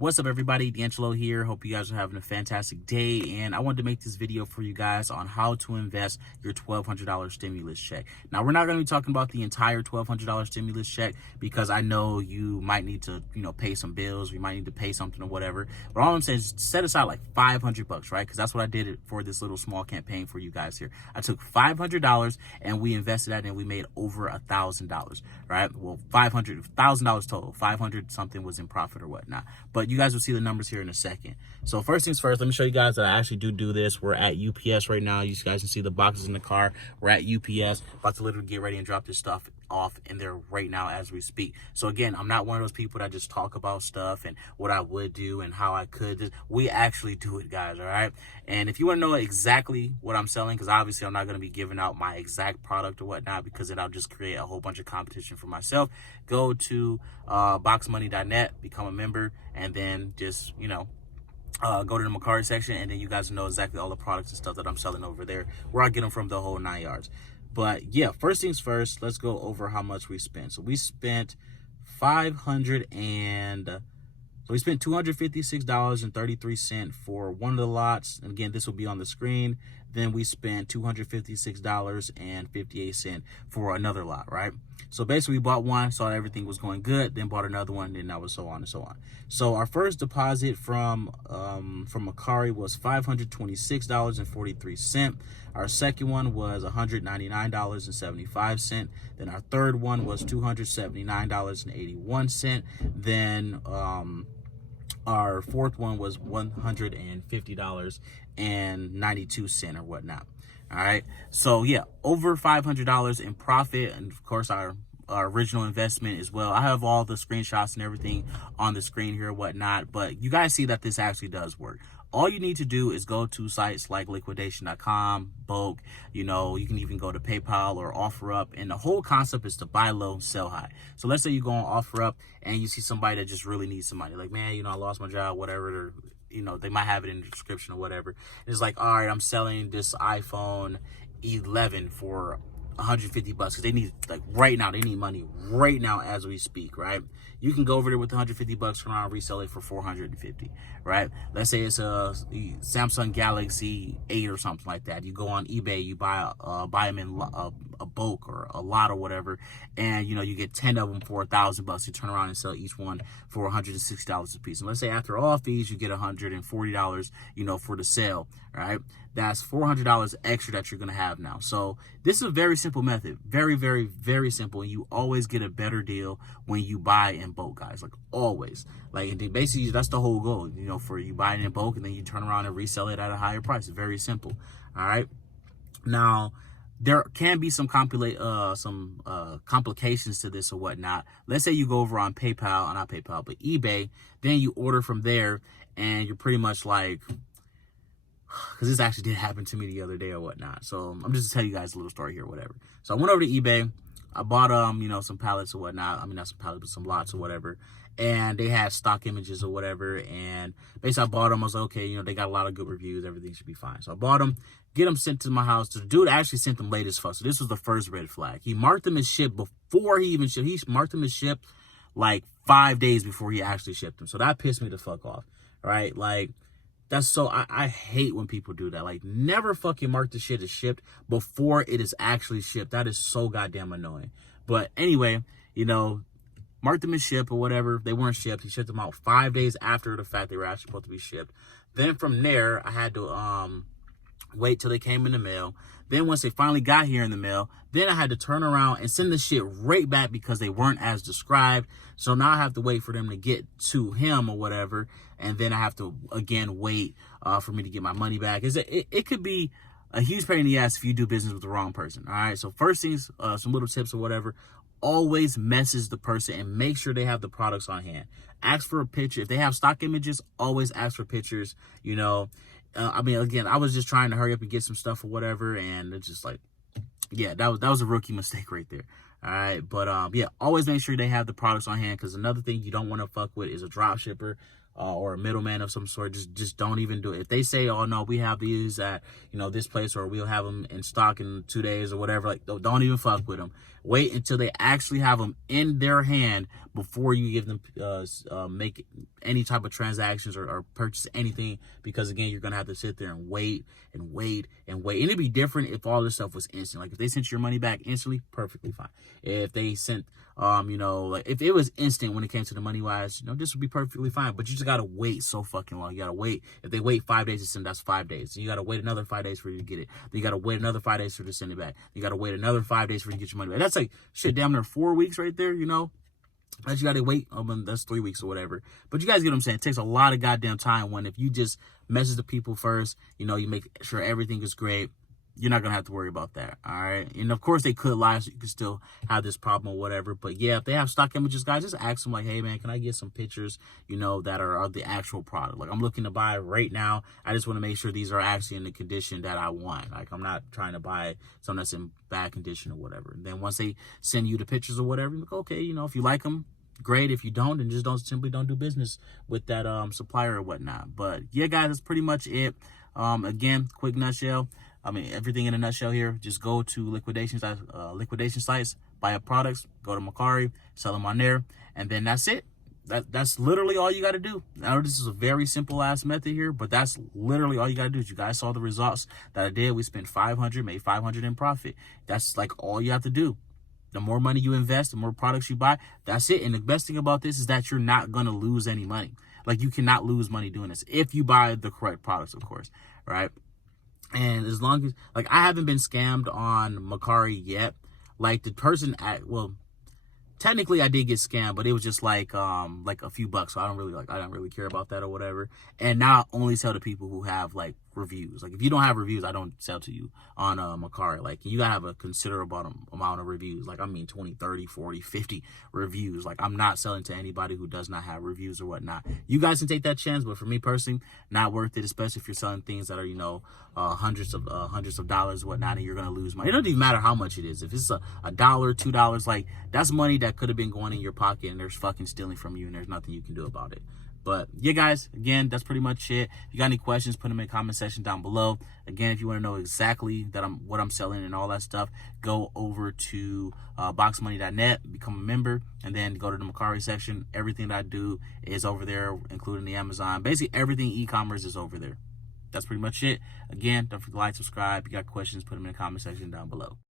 What's up, everybody? D'Angelo here. Hope you guys are having a fantastic day. And I wanted to make this video for you guys on how to invest your $1,200 stimulus check. Now, we're not going to be talking about the entire $1,200 stimulus check because I know you might need to, pay some bills. You might need to pay something or whatever. But all I'm saying is set aside like $500, right? Because that's what I did for this little small campaign for you guys here. I took $500 and we invested that and we made over $1,000, right? Well, $1,000 total. 500 something was in profit or whatnot. But you guys will see the numbers here in a second. So first things first, let me show you guys that I actually do this. We're at UPS right now. You guys can see the boxes in the car. We're at UPS, about to literally get ready and drop this stuff off in there right now as we speak. So again, I'm not one of those people that just talk about stuff and what I would do and how I could. We actually do it, guys, all right? And if you want to know exactly what I'm selling, because obviously I'm not going to be giving out my exact product or whatnot, because then I'll just create a whole bunch of competition for myself. Go to boxmoney.net, become a member, and then just, go to the Mercari section, and then you guys know exactly all the products and stuff that I'm selling over there, where I get them from, the whole 9 yards. But yeah, first things first, let's go over how much we spent. So we spent $256.33 for one of the lots. And again, this will be on the screen. Then we spent $256.58 for another lot, right? So basically we bought one, saw everything was going good, then bought another one, and that was so on and so on. So our first deposit from Mercari was $526.43. Our second one was $199.75. Then our third one was $279.81. Then our fourth one was $150.92 or whatnot. All right. So yeah, over $500 in profit. And of course, our original investment as well. I have all the screenshots and everything on the screen here and whatnot, but you guys see that this actually does work. All you need to do is go to sites like liquidation.com, Bulk, you can even go to PayPal or OfferUp. And the whole concept is to buy low, sell high. So let's say you go on OfferUp and you see somebody that just really needs some money. Like, man, I lost my job, whatever. They might have it in the description or whatever. It's like, all right, I'm selling this iPhone 11 for $150 because they need, like, right now, they need money right now as we speak, right? You can go over there with $150, turn around and resell it for $450, right? Let's say it's a Samsung Galaxy 8 or something like that. You go on eBay, you buy them in a bulk or a lot or whatever, and you get 10 of them for $1,000. You turn around and sell each one for $160 a piece. And let's say after all fees, you get $140, for the sale, right? That's $400 extra that you're going to have now. So this is a very simple method. Very, very, very simple. And you always get a better deal when you buy in bulk, guys. Like, always. Like, basically, that's the whole goal, for you buy it in bulk and then you turn around and resell it at a higher price. It's very simple. All right. Now, there can be some complications to this or whatnot. Let's say you go over on PayPal, not PayPal, but eBay. Then you order from there and you're pretty much like, because this actually did happen to me the other day or whatnot. So I'm just telling you guys a little story here or whatever. So I went over to eBay. I bought, some pallets or whatnot. I mean, not some pallets, but some lots or whatever. And they had stock images or whatever. And basically I bought them. I was like, okay, they got a lot of good reviews. Everything should be fine. So I bought them, get them sent to my house. The dude actually sent them late as fuck. So this was the first red flag. He marked them as shipped before he even shipped. He marked them as shipped like 5 days before he actually shipped them. So that pissed me the fuck off, right? Like, that's so, I hate when people do that. Like, never fucking mark the shit as shipped before it is actually shipped. That is so goddamn annoying. But anyway, mark them as shipped or whatever. They weren't shipped. He shipped them out 5 days after the fact they were actually supposed to be shipped. Then from there, I had to wait till they came in the mail. Then once they finally got here in the mail, then I had to turn around and send the shit right back because they weren't as described. So now I have to wait for them to get to him or whatever. And then I have to, again, wait for me to get my money back. It could be a huge pain in the ass if you do business with the wrong person. All right. So first things, some little tips or whatever, always message the person and make sure they have the products on hand. Ask for a picture. If they have stock images, always ask for pictures, again, I was just trying to hurry up and get some stuff or whatever. And it's just like, yeah, that was a rookie mistake right there. All right. But yeah, always make sure they have the products on hand, because another thing you don't want to fuck with is a drop shipper. or a middleman of some sort. Just don't even do it. If they say, oh no, we have these at, you know, this place, or we'll have them in stock in 2 days or whatever, like, don't even fuck with them. Wait until they actually have them in their hand before you give them make any type of transactions or purchase anything, because again, you're gonna have to sit there and wait and wait and wait. And it'd be different if all this stuff was instant. Like if they sent your money back instantly, perfectly fine. If they sent you know, like if it was instant when it came to the money wise, you know, this would be perfectly fine. But you just gotta wait so fucking long. You gotta wait. If they wait 5 days to send, that's 5 days. You gotta wait another 5 days for you to get it. Then you gotta wait another 5 days for you to send it back. You gotta wait another 5 days for you to get your money back. That's like shit, damn near 4 weeks right there, you know. That you gotta wait. That's 3 weeks or whatever. But you guys get what I'm saying. It takes a lot of goddamn time when if you just message the people first, you know, you make sure everything is great. You're not going to have to worry about that, all right? And, of course, they could lie, so you could still have this problem or whatever. But, yeah, if they have stock images, guys, just ask them, like, hey, man, can I get some pictures, you know, that are the actual product? Like, I'm looking to buy right now. I just want to make sure these are actually in the condition that I want. Like, I'm not trying to buy something that's in bad condition or whatever. And then once they send you the pictures or whatever, you're like, okay, you know, if you like them, great. If you don't, then just simply don't do business with that supplier or whatnot. But, yeah, guys, that's pretty much it. Again, quick nutshell. I mean, everything in a nutshell here. Just go to liquidation sites, buy up products, go to Mercari, sell them on there, and then that's it. That's literally all you got to do. Now, this is a very simple ass method here, but that's literally all you got to do. You guys saw the results that I did. We spent 500, made 500 in profit. That's like all you have to do. The more money you invest, the more products you buy, that's it. And the best thing about this is that you're not going to lose any money. Like, you cannot lose money doing this if you buy the correct products, of course, right? And as long as, like, I haven't been scammed on Mercari yet. Like, the person well, technically I did get scammed, but it was just like a few bucks. So I don't really care about that or whatever. And now I only sell to people who have like reviews. Like if you don't have reviews, I don't sell to you on Mercari. Like you gotta have a considerable amount of reviews. Like I mean 20, 30, 40, 50 reviews. Like I'm not selling to anybody who does not have reviews or whatnot. You guys can take that chance, but for me personally, not worth it, especially if you're selling things that are, you know, hundreds of dollars, whatnot, and you're gonna lose money. It doesn't even matter how much it is. If it's a dollar, $2, like that's money that could have been going in your pocket and they're fucking stealing from you and there's nothing you can do about it. But yeah, guys, again, that's pretty much it. If you got any questions, put them in the comment section down below. Again, if you want to know exactly what I'm selling and all that stuff, go over to boxmoney.net, become a member, and then go to the Mercari section. Everything that I do is over there, including the Amazon. Basically, everything e-commerce is over there. That's pretty much it. Again, don't forget to like, subscribe. If you got questions, put them in the comment section down below.